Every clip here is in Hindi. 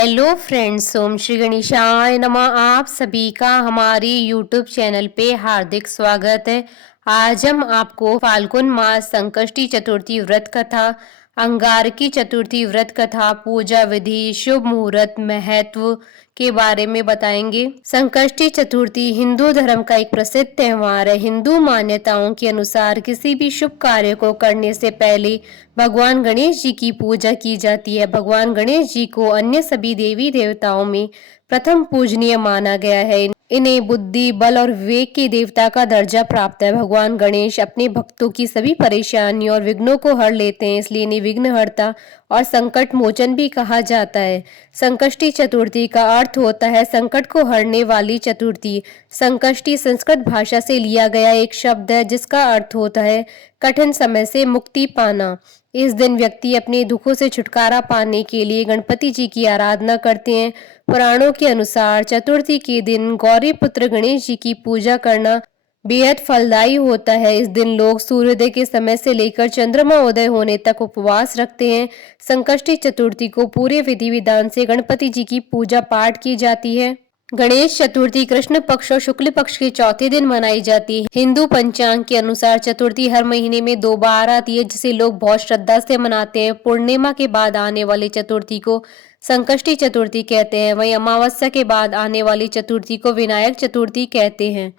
हेलो फ्रेंड्स, ओम श्री गणेशाय नमः। आप सभी का हमारी यूट्यूब चैनल पे हार्दिक स्वागत है। आज हम आपको फाल्गुन मास संकष्टी चतुर्थी व्रत कथा, अंगारकी चतुर्थी व्रत कथा, पूजा विधि, शुभ मुहूर्त, महत्व के बारे में बताएंगे। संकष्टी चतुर्थी हिंदू धर्म का एक प्रसिद्ध त्योहार है। हिंदू मान्यताओं के अनुसार किसी भी शुभ कार्य को करने से पहले भगवान गणेश जी की पूजा की जाती है। भगवान गणेश जी को अन्य सभी देवी देवताओं में प्रथम पूजनीय माना गया है। इन्हें बुद्धि, बल और विवेक के देवता का दर्जा प्राप्त है। भगवान गणेश अपने भक्तों की सभी परेशानियों और विघ्नों को हर लेते हैं, इसलिए इन्हें विघ्नहर्ता और संकट मोचन भी कहा जाता है। संकष्टी चतुर्थी का अर्थ होता है संकट को हरने वाली चतुर्थी। संकष्टी संस्कृत भाषा से लिया गया एक शब्द है जिसका अर्थ होता है कठिन समय से मुक्ति पाना। इस दिन व्यक्ति अपने दुखों से छुटकारा पाने के लिए गणपति जी की आराधना करते हैं। पुराणों के अनुसार चतुर्थी के दिन गौरी पुत्र गणेश जी की पूजा करना बेहद फलदायी होता है। इस दिन लोग सूर्योदय के समय से लेकर चंद्रमा उदय होने तक उपवास रखते हैं। संकष्टी चतुर्थी को पूरे विधि विधान से गणपति जी की पूजा पाठ की जाती है। गणेश चतुर्थी कृष्ण पक्ष और शुक्ल पक्ष के चौथे दिन मनाई जाती है। हिंदू पंचांग के अनुसार चतुर्थी हर महीने में 2 बार आती है, जिसे लोग बहुत श्रद्धा से मनाते हैं। पूर्णिमा के बाद आने वाली चतुर्थी को संकष्टी चतुर्थी कहते हैं, वहीं अमावस्या के बाद आने वाली चतुर्थी को विनायक चतुर्थी कहते हैं।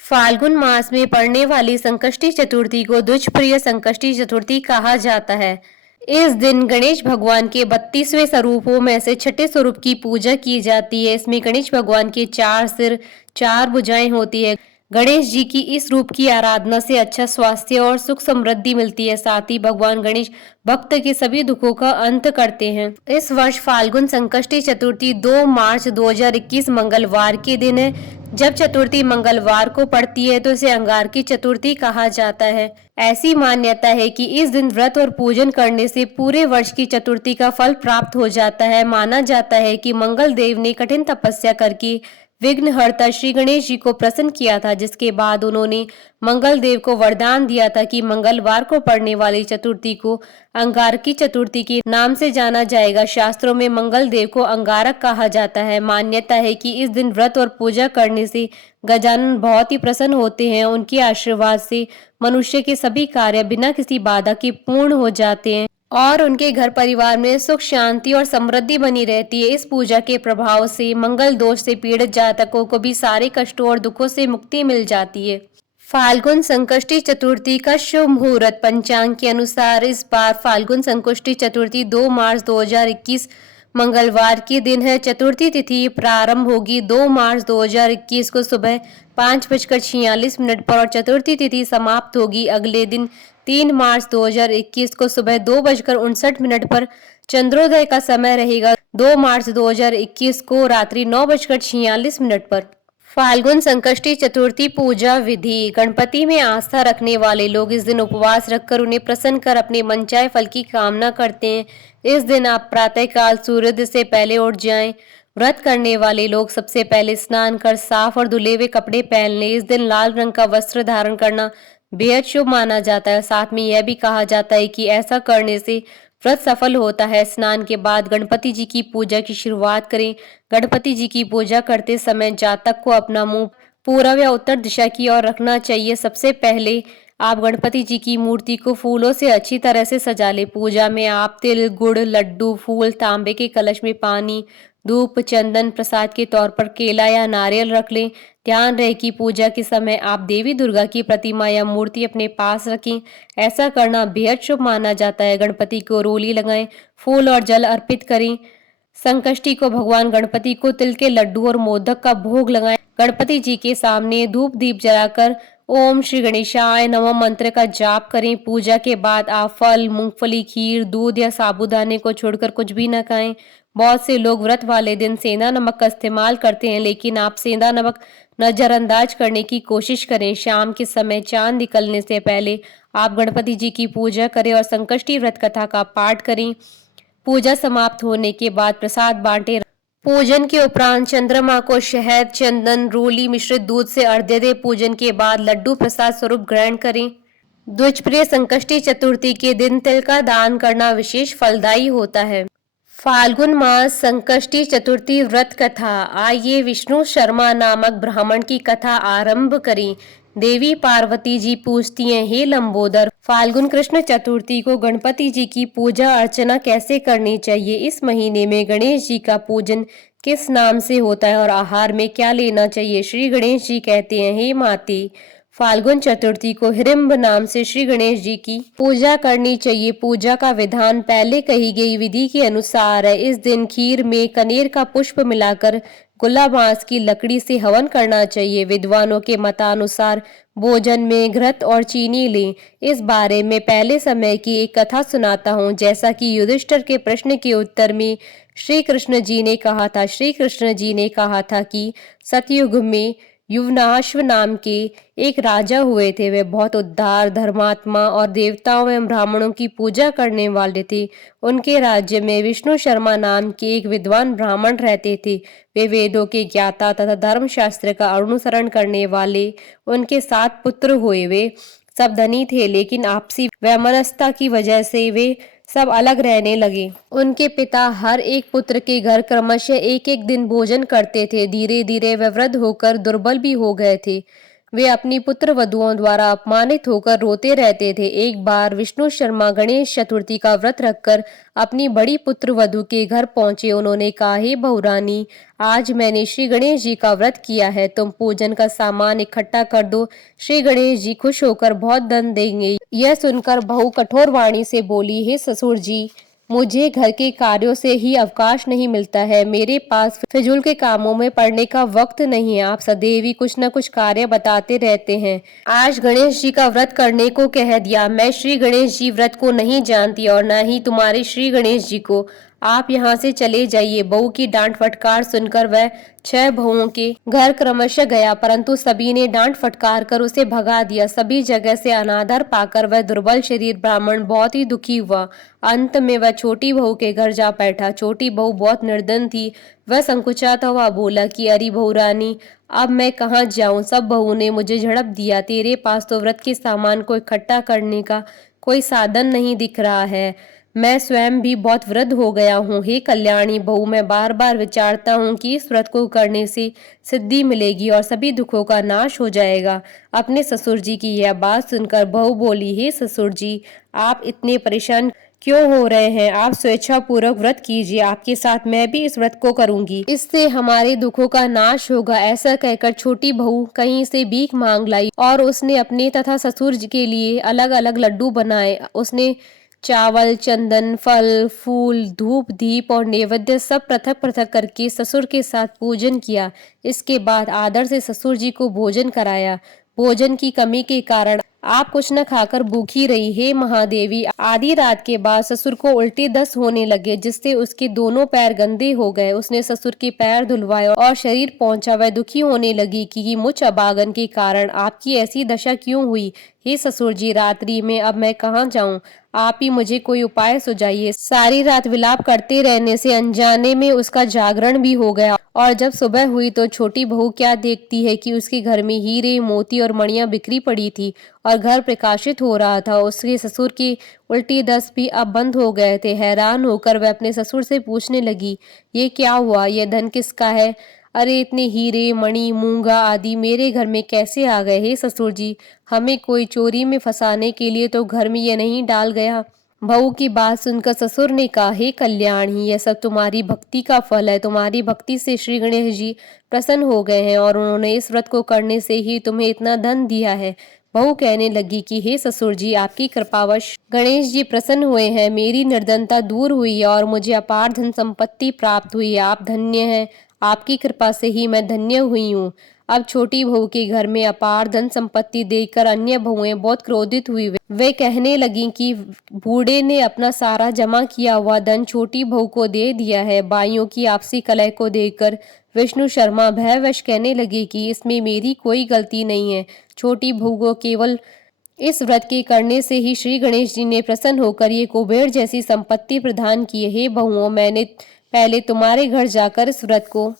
फाल्गुन मास में पड़ने वाली संकष्टी चतुर्थी को द्विजप्रिय संकष्टी चतुर्थी कहा जाता है। इस दिन गणेश भगवान के 32वें स्वरूपों में से छठे स्वरूप की पूजा की जाती है। इसमें गणेश भगवान के 4 सिर, 4 भुजाएं होती है। गणेश जी की इस रूप की आराधना से अच्छा स्वास्थ्य और सुख समृद्धि मिलती है। साथ ही भगवान गणेश भक्त के सभी दुखों का अंत करते हैं। इस वर्ष फाल्गुन संकष्टी चतुर्थी 2 मार्च 2021 मंगलवार के दिन है। जब चतुर्थी मंगलवार को पड़ती है तो इसे अंगारकी चतुर्थी कहा जाता है। ऐसी मान्यता है कि इस दिन व्रत और पूजन करने से पूरे वर्ष की चतुर्थी का फल प्राप्त हो जाता है। माना जाता है कि मंगल देव ने कठिन तपस्या करके विघ्नहर्ता श्री गणेश जी को प्रसन्न किया था, जिसके बाद उन्होंने मंगल देव को वरदान दिया था कि मंगलवार को पड़ने वाली चतुर्थी को अंगारकी चतुर्थी के नाम से जाना जाएगा। शास्त्रों में मंगल देव को अंगारक कहा जाता है। मान्यता है कि इस दिन व्रत और पूजा करने से गजानन बहुत ही प्रसन्न होते हैं। उनके आशीर्वाद से मनुष्य के सभी कार्य बिना किसी बाधा के पूर्ण हो जाते हैं और उनके घर परिवार में सुख, शांति और समृद्धि बनी रहती है। इस पूजा के प्रभाव से मंगल दोष से पीड़ित जातकों को भी सारे कष्टों और दुखों से मुक्ति मिल जाती है। फाल्गुन संकष्टी चतुर्थी का शुभ मुहूर्त पंचांग के अनुसार इस बार फाल्गुन संकष्टी चतुर्थी 2 मार्च 2021 मंगलवार के दिन है। चतुर्थी तिथि प्रारंभ होगी 2 मार्च 2021 को सुबह 5:46 पर और चतुर्थी तिथि समाप्त होगी अगले दिन 3 मार्च 2021 को सुबह 2:59 पर। चंद्रोदय का समय रहेगा 2 मार्च 2021 को रात्रि 9:46 पर। फाल्गुन संकष्टी चतुर्थी पूजा विधि। गणपति में आस्था रखने वाले लोग इस दिन उपवास रखकर उन्हें प्रसन्न कर अपने मनचाहे फल की कामना करते हैं। इस दिन आप प्रातःकाल सूर्योदय से पहले उठ जाएं। व्रत करने वाले लोग सबसे पहले स्नान कर साफ और धुले हुए कपड़े पहन लें। इस दिन लाल रंग का वस्त्र धारण करना बेहद शुभ माना जाता है। साथ में यह भी कहा जाता है कि ऐसा करने से व्रत सफल होता है। स्नान के बाद गणपति जी की पूजा की शुरुआत करें। गणपति जी की पूजा करते समय जातक को अपना मुंह पूर्व या उत्तर दिशा की ओर रखना चाहिए। सबसे पहले आप गणपति जी की मूर्ति को फूलों से अच्छी तरह से सजा ले। पूजा में आप तिल, गुड़, लड्डू, फूल, तांबे के कलश में पानी, धूप, चंदन, प्रसाद के तौर पर केला या नारियल रख लें। ध्यान रहे कि पूजा के समय आप देवी दुर्गा की प्रतिमा या मूर्ति अपने पास रखें। ऐसा करना बेहद शुभ माना जाता है। गणपति को रोली लगाएं, फूल और जल अर्पित करें। संकष्टी को भगवान गणपति को तिल के लड्डू और मोदक का भोग लगाएं। गणपति जी के सामने धूप दीप जलाकर ओम श्री गणेशाय नमः मंत्र का जाप करें। पूजा के बाद आप फल, मूंगफली, खीर, दूध या साबूदाने को छोड़कर कुछ भी न खाएं। बहुत से लोग व्रत वाले दिन सेंधा नमक का इस्तेमाल करते हैं, लेकिन आप सेंधा नमक नजरअंदाज करने की कोशिश करें। शाम के समय चांद निकलने से पहले आप गणपति जी की पूजा करें और संकष्टी व्रत कथा का पाठ करें। पूजा समाप्त होने के बाद प्रसाद बांटे। पूजन के उपरांत चंद्रमा को शहद, चंदन, रोली मिश्रित दूध से अर्घ्य दें। पूजन के बाद लड्डू प्रसाद स्वरूप ग्रहण करें। द्विजप्रिय संकष्टी चतुर्थी के दिन तिल का दान करना विशेष फलदायी होता है। फाल्गुन मास संकष्टी चतुर्थी व्रत कथा। आइए विष्णु शर्मा नामक ब्राह्मण की कथा आरंभ करें। देवी पार्वती जी पूछती हैं, हे लंबोदर, फाल्गुन कृष्ण चतुर्थी को गणपति जी की पूजा अर्चना कैसे करनी चाहिए? इस महीने में गणेश जी का पूजन किस नाम से होता है और आहार में क्या लेना चाहिए? श्री गणेश जी कहते हैं, हे माते, फाल्गुन चतुर्थी को हिडिंब नाम से श्री गणेश जी की पूजा करनी चाहिए। पूजा का विधान पहले कही गई विधि के अनुसार है। इस दिन खीर में कनेर का पुष्प मिलाकर गुलाब बांस की लकड़ी से हवन करना चाहिए। विद्वानों के मतानुसार भोजन में घृत और चीनी लें। इस बारे में पहले समय की एक कथा सुनाता हूँ। जैसा कि युधिष्ठिर के प्रश्न के उत्तर में श्री कृष्ण जी ने कहा था कि सतयुग में युवनाश्व नाम के एक राजा हुए थे। वे बहुत उदार, धर्मात्मा और देवताओं एवं ब्राह्मणों की पूजा करने वाले थे। उनके राज्य में विष्णु शर्मा नाम के एक विद्वान ब्राह्मण रहते थे। वे वेदों के ज्ञाता तथा धर्मशास्त्र का अनुसरण करने वाले। उनके 7 पुत्र हुए। वे सब धनी थे, लेकिन आपसी वैमनस्यता की वजह से वे सब अलग रहने लगे। उनके पिता हर एक पुत्र के घर क्रमशः एक एक दिन भोजन करते थे। धीरे धीरे वे वृद्ध होकर दुर्बल भी हो गए थे। वे अपनी पुत्र वधुओं द्वारा अपमानित होकर रोते रहते थे। एक बार विष्णु शर्मा गणेश चतुर्थी का व्रत रखकर अपनी बड़ी पुत्र वधु के घर पहुंचे। उन्होंने कहा, हे बहुरानी, आज मैंने श्री गणेश जी का व्रत किया है, तुम पूजन का सामान इकट्ठा कर दो। श्री गणेश जी खुश होकर बहुत धन देंगे। यह सुनकर बहू कठोर वाणी से बोली, हे ससुर जी, मुझे घर के कार्यों से ही अवकाश नहीं मिलता है। मेरे पास फिजूल के कामों में पड़ने का वक्त नहीं है। आप सदैव ही कुछ न कुछ कार्य बताते रहते हैं। आज गणेश जी का व्रत करने को कह दिया। मैं श्री गणेश जी व्रत को नहीं जानती और न ही तुम्हारे श्री गणेश जी को। आप यहाँ से चले जाइए। बहू की डांट फटकार सुनकर वह 6 बहुओं के घर क्रमशः गया, परंतु सभी ने डांट फटकार कर उसे भगा दिया। सभी जगह से अनादर पाकर वह दुर्बल शरीर ब्राह्मण बहुत ही दुखी हुआ। अंत में वह छोटी बहू के घर जा बैठा। छोटी बहू बहुत निर्धन थी। वह संकुचाता हुआ बोला कि अरे बहुरानी, अब मैं कहाँ जाऊं? सब बहू ने मुझे झड़प दिया। तेरे पास तो व्रत के सामान को इकट्ठा करने का कोई साधन नहीं दिख रहा है। मैं स्वयं भी बहुत वृद्ध हो गया हूँ। हे कल्याणी बहू, मैं बार बार विचारता हूँ कि इस व्रत को करने से सिद्धि मिलेगी और सभी दुखों का नाश हो जाएगा। अपने ससुर जी की यह बात सुनकर बहू बोली, हे ससुर जी, आप इतने परेशान क्यों हो रहे हैं? आप स्वेच्छा पूर्वक व्रत कीजिए। आपके साथ मैं भी इस व्रत को करूंगी। इससे हमारे दुखों का नाश होगा। ऐसा कहकर छोटी बहू कहीं से भीख मांग लाई और उसने अपने तथा ससुर जी के लिए अलग अलग लड्डू बनाए। उसने चावल, चंदन, फल, फूल, धूप, दीप और नैवेद्य सब पृथक पृथक करके ससुर के साथ पूजन किया। इसके बाद आदर से ससुर जी को भोजन कराया। भोजन की कमी के कारण आप कुछ न खाकर भूखी रही। हे महादेवी, आधी रात के बाद ससुर को उल्टी दस्त होने लगे, जिससे उसके दोनों पैर गंदे हो गए। उसने ससुर के पैर धुलवाए और शरीर पहुंचा। वह दुखी होने लगी कि मुझ अभागन के कारण आपकी ऐसी दशा क्यों हुई? हे ससुर जी, रात्रि में अब मैं कहाँ जाऊं? आप ही मुझे कोई उपाय सुझाइए। सारी रात विलाप करते रहने से अनजाने में उसका जागरण भी हो गया और जब सुबह हुई तो छोटी बहू क्या देखती है कि उसके घर में हीरे, मोती और मणियां बिखरी पड़ी थी और घर प्रकाशित हो रहा था। उसके ससुर की उल्टी दस्त भी अब बंद हो गए थे। हैरान होकर वह अपने ससुर से पूछने लगी, ये क्या हुआ? यह धन किसका है? अरे इतने हीरे, मणि, मूंगा आदि मेरे घर में कैसे आ गए? हे ससुर जी, हमें कोई चोरी में फंसाने के लिए तो घर में ये नहीं डाल गया? बहू की बात सुनकर ससुर ने कहा, हे कल्याणी, यह सब तुम्हारी भक्ति का फल है। तुम्हारी भक्ति से श्री गणेश जी प्रसन्न हो गए हैं और उन्होंने इस व्रत को करने से ही तुम्हें इतना धन दिया है। बहू कहने लगी कि हे ससुर जी, आपकी कृपावश गणेश जी प्रसन्न हुए हैं। मेरी निर्धनता दूर हुई है और मुझे अपार धन संपत्ति प्राप्त हुई है। आप धन्य हैं। आपकी कृपा से ही मैं धन्य हुई हूँ। अब छोटी बहू के घर में अपार धन संपत्ति देखकर अन्य बहुएं बहुत क्रोधित हुई। वे कहने लगी कि बूढ़े ने अपना सारा जमा किया हुआ धन छोटी बहू को दे दिया है। बाइयों की आपसी कलह को देखकर विष्णु शर्मा भयवश कहने लगे कि इसमें मेरी कोई गलती नहीं है। छोटी बहू को केवल इस व्रत के करने से ही श्री गणेश जी ने प्रसन्न होकर ये कुबेर जैसी संपत्ति प्रदान की है। हे बहुओं, मैंने पहले तुम्हारे घर जाकर इस व्रत को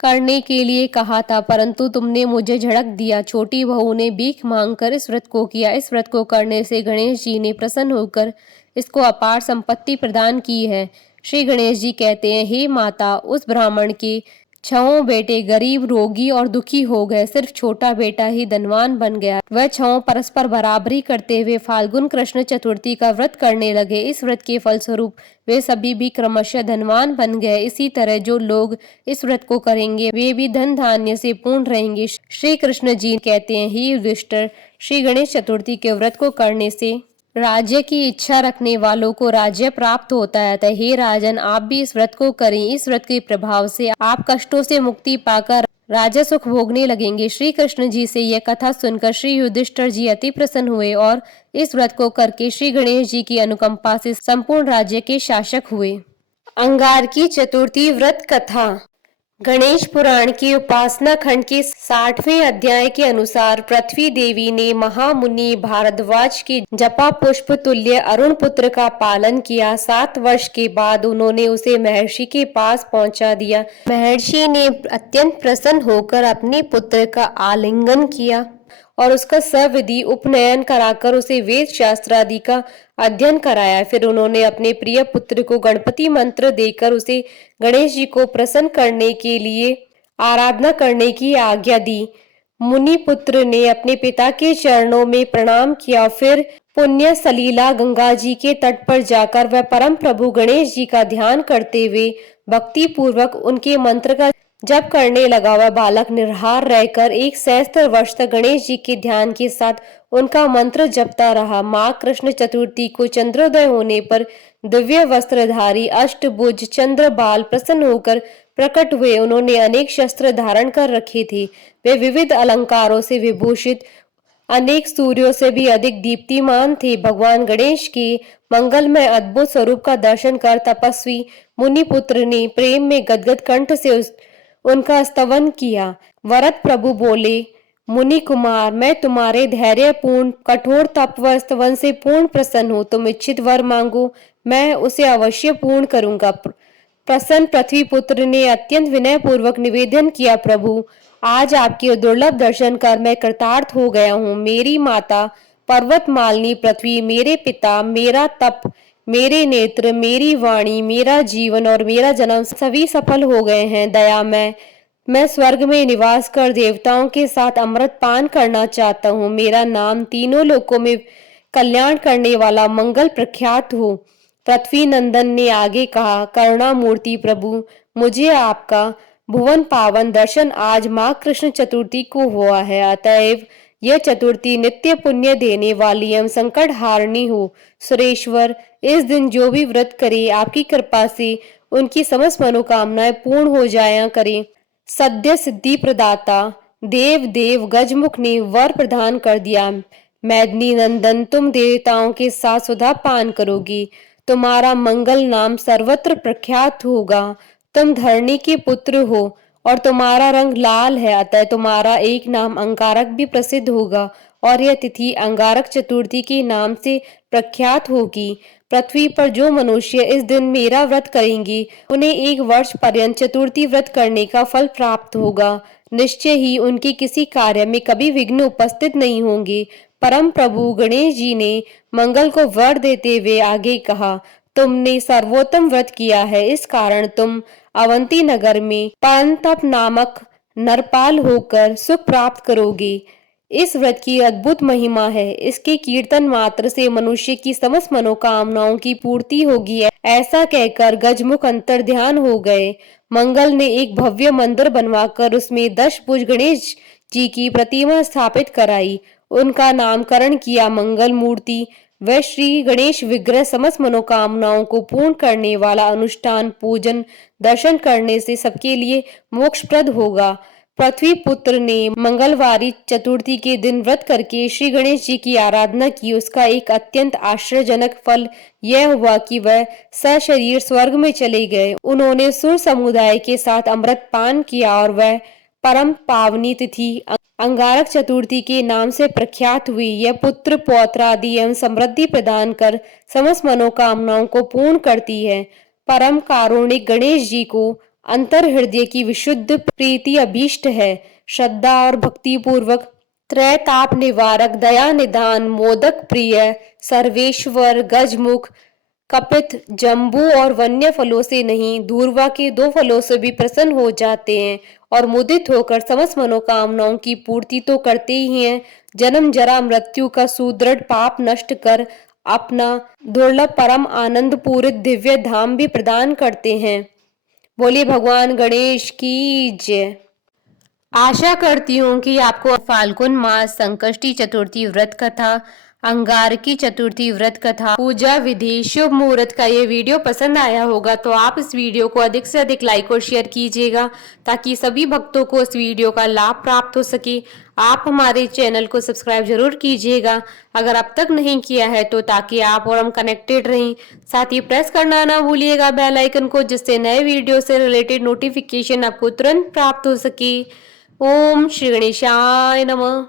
करने के लिए कहा था, परंतु तुमने मुझे झड़क दिया। छोटी बहू ने भीख मांगकर इस व्रत को किया। इस व्रत को करने से गणेश जी ने प्रसन्न होकर इसको अपार संपत्ति प्रदान की है। श्री गणेश जी कहते हैं, हे माता, उस ब्राह्मण के 6 बेटे गरीब, रोगी और दुखी हो गए, सिर्फ छोटा बेटा ही धनवान बन गया। वह 6 परस्पर बराबरी करते हुए फाल्गुन कृष्ण चतुर्थी का व्रत करने लगे। इस व्रत के फलस्वरूप वे सभी भी क्रमशः धनवान बन गए। इसी तरह जो लोग इस व्रत को करेंगे वे भी धन धान्य से पूर्ण रहेंगे। श्री कृष्ण जी कहते हैं, हे युधिष्ठिर, श्री गणेश चतुर्थी के व्रत को करने से राज्य की इच्छा रखने वालों को राज्य प्राप्त होता है। अतः हे राजन, आप भी इस व्रत को करें। इस व्रत के प्रभाव से आप कष्टों से मुक्ति पाकर राज्य सुख भोगने लगेंगे। श्री कृष्ण जी से यह कथा सुनकर श्री युधिष्ठिर जी अति प्रसन्न हुए और इस व्रत को करके श्री गणेश जी की अनुकंपा से संपूर्ण राज्य के शासक हुए। अंगारकी चतुर्थी व्रत कथा। गणेश पुराण के उपासना खंड के 60वें अध्याय के अनुसार पृथ्वी देवी ने महामुनि भारद्वाज के जपा पुष्प तुल्य अरुण पुत्र का पालन किया। 7 वर्ष के बाद उन्होंने उसे महर्षि के पास पहुंचा दिया। महर्षि ने अत्यंत प्रसन्न होकर अपने पुत्र का आलिंगन किया और उसका सविधि उपनयन कराकर उसे वेद शास्त्र आदि का अध्ययन कराया। फिर उन्होंने अपने प्रिय पुत्र को गणपति मंत्र देकर उसे गणेश जी को प्रसन्न करने के लिए आराधना करने की आज्ञा दी। मुनि पुत्र ने अपने पिता के चरणों में प्रणाम किया। फिर पुण्य सलीला गंगा जी के तट पर जाकर वह परम प्रभु गणेश जी का ध्यान करते हुए भक्ति पूर्वक उनके मंत्र का जप करने लगा। वह बालक निर्हार रहकर 1 सहस्त्र वर्ष तक गणेश जी के ध्यान के साथ उनका मंत्र जपता रहा। माँ कृष्ण चतुर्थी को चंद्रोदय होने पर दिव्य वस्त्रधारी अष्टभुज चंद्र बाल प्रसन्न होकर प्रकट हुए। उन्होंने अनेक शस्त्र धारण कर रखे थे। वे विविध अलंकारों से विभूषित अनेक सूर्यों से भी अधिक दीप्तिमान थे। भगवान गणेश के मंगलमय अद्भुत स्वरूप का दर्शन कर तपस्वी मुनिपुत्र ने प्रेम में गदगद कंठ से उनका स्तवन किया। वरद प्रभु बोले, मुनि कुमार, मैं तुम्हारे धैर्यपूर्ण कठोर तप व स्तवन से पूर्ण प्रसन्न हूँ। तुम इच्छित वर मांगो, मैं उसे अवश्य पूर्ण करूंगा। प्रसन्न पृथ्वी पुत्र ने अत्यंत विनय पूर्वक निवेदन किया, प्रभु, आज आपके दुर्लभ दर्शन कर मैं कृतार्थ हो गया हूँ। मेरी माता पर्वत मालिनी पृथ्वी, मेरे पिता, मेरा तप, मेरे नेत्र, मेरी वाणी, मेरा जीवन और मेरा जन्म सभी सफल हो गए हैं। दया मैं स्वर्ग में निवास कर देवताओं के साथ अमृत पान करना चाहता हूँ। मेरा नाम तीनों लोकों में कल्याण करने वाला मंगल प्रख्यात हो। पृथ्वी नंदन ने आगे कहा, करुणामूर्ति प्रभु, मुझे आपका भुवन पावन दर्शन आज माँ कृष्ण चतुर्थी को हुआ है। अतएव यह चतुर्थी नित्य पुण्य देने वाली एवं संकट हारनी हो। सुरेश्वर, इस दिन जो भी व्रत करे आपकी कृपा से उनकी समस्त मनोकामनाएं पूर्ण हो जाया करें। सद्य सिद्धि प्रदाता देव देव गजमुख ने वर प्रदान कर दिया। मैदिनी नंदन, तुम देवताओं के साथ सुधा पान करोगी। तुम्हारा मंगल नाम सर्वत्र प्रख्यात होगा। तुम धरणी के पुत्र हो और तुम्हारा रंग लाल है, अतः तुम्हारा एक नाम अंगारक भी प्रसिद्ध होगा और यह तिथि अंगारक चतुर्थी के नाम से प्रख्यात होगी। पृथ्वी पर जो मनुष्य इस दिन मेरा व्रत करेंगे उन्हें 1 वर्ष पर्यंत चतुर्थी व्रत करने का फल प्राप्त होगा। निश्चय ही उनके किसी कार्य में कभी विघ्न उपस्थित नहीं होंगे। परम प्रभु गणेश जी ने मंगल को वर देते हुए आगे कहा, तुमने सर्वोत्तम व्रत किया है, इस कारण तुम अवंती नगर में परंतप नामक नरपाल होकर सुख प्राप्त करोगे। इस व्रत की अद्भुत महिमा है। इसके कीर्तन मात्र से मनुष्य की समस्त मनोकामनाओं की पूर्ति होगी। ऐसा कहकर गजमुख अंतर ध्यान हो गए। मंगल ने एक भव्य मंदिर बनवाकर उसमें 10 भुज गणेश जी की प्रतिमा स्थापित कराई। उनका नामकरण किया मंगल मूर्ति। वह श्री गणेश विग्रह समस्त मनोकामनाओं को पूर्ण करने वाला अनुष्ठान पूजन दर्शन करने से सबके लिए मोक्षप्रद होगा। पृथ्वी पुत्र ने मंगलवारी चतुर्थी के दिन व्रत करके श्री गणेश जी की आराधना की। उसका एक अत्यंत आश्चर्यजनक फल यह हुआ कि वह सशरीर स्वर्ग में चले गए। उन्होंने सुर समुदाय के साथ अमृत पान किया और वह परम पावनी तिथि अंगारक चतुर्थी के नाम से प्रख्यात हुई। यह पुत्र पौत्र आदि एवं समृद्धि प्रदान कर समस्त मनोकामनाओं को पूर्ण करती है। परम कारुणिक गणेश जी को अंतर हृदय की विशुद्ध प्रीति अभीष्ट है। श्रद्धा और भक्ति पूर्वक त्रैताप निवारक, दया निदान, मोदक प्रिय, सर्वेश्वर, गजमुख, कपित, जम्बू और वन्य फलों से नहीं, दूर्वा के 2 फलों से भी प्रसन्न हो जाते हैं और मुदित होकर समस्त मनोकामनाओं की पूर्ति तो करते ही हैं, जन्म जरा मृत्यु का सुदृढ़ पाप नष्ट कर अपना दुर्लभ परम आनंद पूरित दिव्य धाम भी प्रदान करते हैं। बोलिए भगवान गणेश की जय। आशा करती हूँ कि आपको फाल्गुन मास संकष्टी चतुर्थी व्रत कथा, अंगारकी चतुर्थी व्रत कथा, पूजा विधि, शुभ मुहूर्त का ये वीडियो पसंद आया होगा। तो आप इस वीडियो को अधिक से अधिक लाइक और शेयर कीजिएगा ताकि सभी भक्तों को इस वीडियो का लाभ प्राप्त हो सके। आप हमारे चैनल को सब्सक्राइब जरूर कीजिएगा अगर अब तक नहीं किया है तो, ताकि आप और हम कनेक्टेड रहें। साथ ही प्रेस करना ना भूलिएगा बेल आइकन को, जिससे नए वीडियो से रिलेटेड नोटिफिकेशन आपको तुरंत प्राप्त हो सके। ओम श्री गणेशाय नमः।